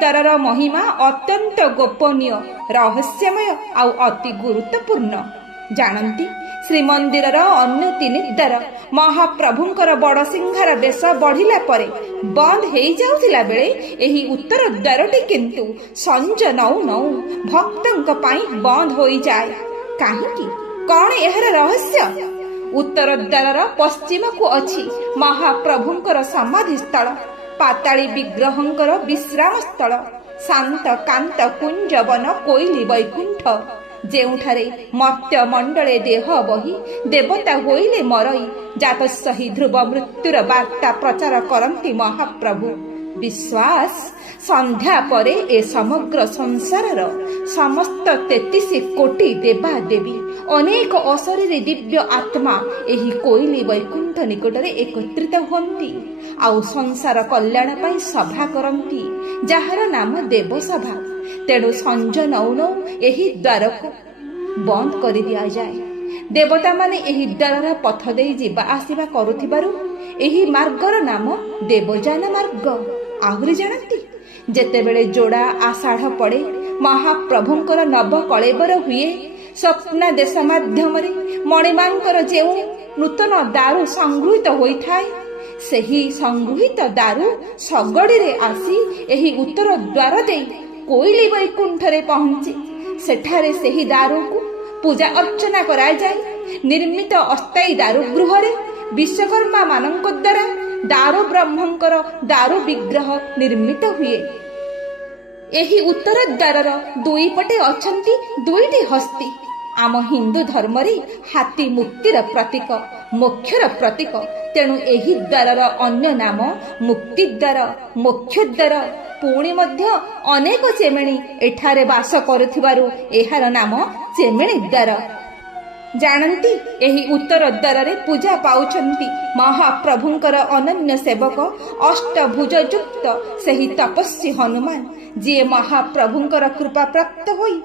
ଦ୍ୱାରର ମହିମା ଅତ୍ୟନ୍ତ ଗୋପନୀୟ, ରହସ୍ୟମୟ ଆଉ ଅତି ଗୁରୁତ୍ୱପୂର୍ଣ୍ଣ। ଜାଣନ୍ତି, ଶ୍ରୀମନ୍ଦିରର ଅନ୍ୟ ତିନି ଦ୍ୱାର ମହାପ୍ରଭୁଙ୍କର ବଡ଼ସିଂହାର ବେଶ ବଢ଼ିଲା ପରେ ବନ୍ଦ ହେଇଯାଉଥିଲା ବେଳେ ଏହି ଉତ୍ତର ଦ୍ୱାରଟି କିନ୍ତୁ ସଞ୍ଜ ନଉ ନଉ ଭକ୍ତଙ୍କ ପାଇଁ ବନ୍ଦ ହୋଇଯାଏ। କାହିଁକି? କ'ଣ ଏହାର ରହସ୍ୟ? ଉତ୍ତର ଦ୍ୱାରର ପଶ୍ଚିମକୁ ଅଛି ମହାପ୍ରଭୁଙ୍କର ସମାଧିସ୍ଥଳ, ପାତାଳୀ ବିଗ୍ରହଙ୍କର ବିଶ୍ରାମ ସ୍ଥଳ, ଶାନ୍ତ କାନ୍ତ କୁଞ୍ଜବନ କୋଇଲି ବୈକୁଣ୍ଠ, ଯେଉଁଠାରେ ମର୍ତ୍ତ୍ୟ ମଣ୍ଡଳେ ଦେହ ବହି ଦେବତା ହୋଇଲେ ମରଇ ଜାତସ୍ସହି ଧ୍ରୁବ ମୃତ୍ୟୁର ବାର୍ତ୍ତା ପ୍ରଚାର କରନ୍ତି ମହାପ୍ରଭୁ। ବିଶ୍ୱାସ, ସନ୍ଧ୍ୟା ପରେ ଏ ସମଗ୍ର ସଂସାରର ସମସ୍ତ 33 କୋଟି ଦେବା ଦେବୀ, ଅନେକ ଅଶରୀରୀ ଦିବ୍ୟ ଆତ୍ମା ଏହି କୋଇଲି ବୈକୁଣ୍ଠ ନିକଟରେ ଏକତ୍ରିତ ହୁଅନ୍ତି ଆଉ ସଂସାର କଲ୍ୟାଣ ପାଇଁ ସଭା କରନ୍ତି, ଯାହାର ନାମ ଦେବସଭା। ତେଣୁ ସଞ୍ଜ ନଉ ନଉ ଏହି ଦ୍ୱାରକୁ ବନ୍ଦ କରିଦିଆଯାଏ। ଦେବତାମାନେ ଏହି ଦ୍ୱାରର ପଥ ଦେଇ ଯିବା ଆସିବା କରୁଥିବାରୁ ଏହି ମାର୍ଗର ନାମ ଦେବଯାନ ମାର୍ଗ। ଆହୁରି ଜାଣନ୍ତି, ଯେତେବେଳେ ଯୋଡ଼ା ଆଷାଢ଼ ପଡ଼େ ମହାପ୍ରଭୁଙ୍କର ନବକଳେବର ହୁଏ, ସ୍ୱପ୍ନାଦେଶ ମାଧ୍ୟମରେ ମଣିମାଙ୍କର ଯେଉଁ ନୂତନ ଦାରୁ ସଂଗୃହୀତ ହୋଇଥାଏ, ସେହି ସଂଗୃହୀତ ଦାରୁ ଶଗଡ଼ିରେ ଆସି ଏହି ଉତ୍ତର ଦ୍ୱାର ଦେଇ କୋଇଲି ବୈକୁଣ୍ଠରେ ପହଞ୍ଚି ସେଠାରେ ସେହି ଦାରୁକୁ ପୂଜା ଅର୍ଚ୍ଚନା କରାଯାଏ। ନିର୍ମିତ ଅସ୍ଥାୟୀ ଦାରୁଗୃହରେ ବିଶ୍ୱକର୍ମା ମାନଙ୍କ ଦ୍ୱାରା ଦାରୁ ବ୍ରହ୍ମଙ୍କର ଦାରୁ ବିଗ୍ରହ ନିର୍ମିତ ହୁଏ। ଏହି ଉତ୍ତର ଦ୍ୱାରର ଦୁଇ ପଟେ ଅଛନ୍ତି ଦୁଇଟି ହସ୍ତୀ। ଆମ ହିନ୍ଦୁ ଧର୍ମରେ ହାତୀ ମୁକ୍ତିର ପ୍ରତୀକ, ମୋକ୍ଷର ପ୍ରତୀକ। ତେଣୁ ଏହି ଦ୍ୱାରର ଅନ୍ୟ ନାମ ମୁକ୍ତିଦ୍ୱାର, ମୋକ୍ଷଦ୍ୱାର। ପୁଣି ମଧ୍ୟ ଅନେକ ଚେମେଣୀ ଏଠାରେ ବାସ କରୁଥିବାରୁ ଏହାର ନାମ ଚେମେଣୀ ଦ୍ୱାର। ଜାଣନ୍ତି, ଏହି ଉତ୍ତର ଦ୍ୱାରରେ ପୂଜା ପାଉଛନ୍ତି ମହାପ୍ରଭୁଙ୍କର ଅନନ୍ୟ ସେବକ, ଅଷ୍ଟଭୁଜ ଯୁକ୍ତ ସେହି ତପସ୍ୱୀ ହନୁମାନ, ଯିଏ ମହାପ୍ରଭୁଙ୍କର କୃପା ପ୍ରାପ୍ତ ହୋଇ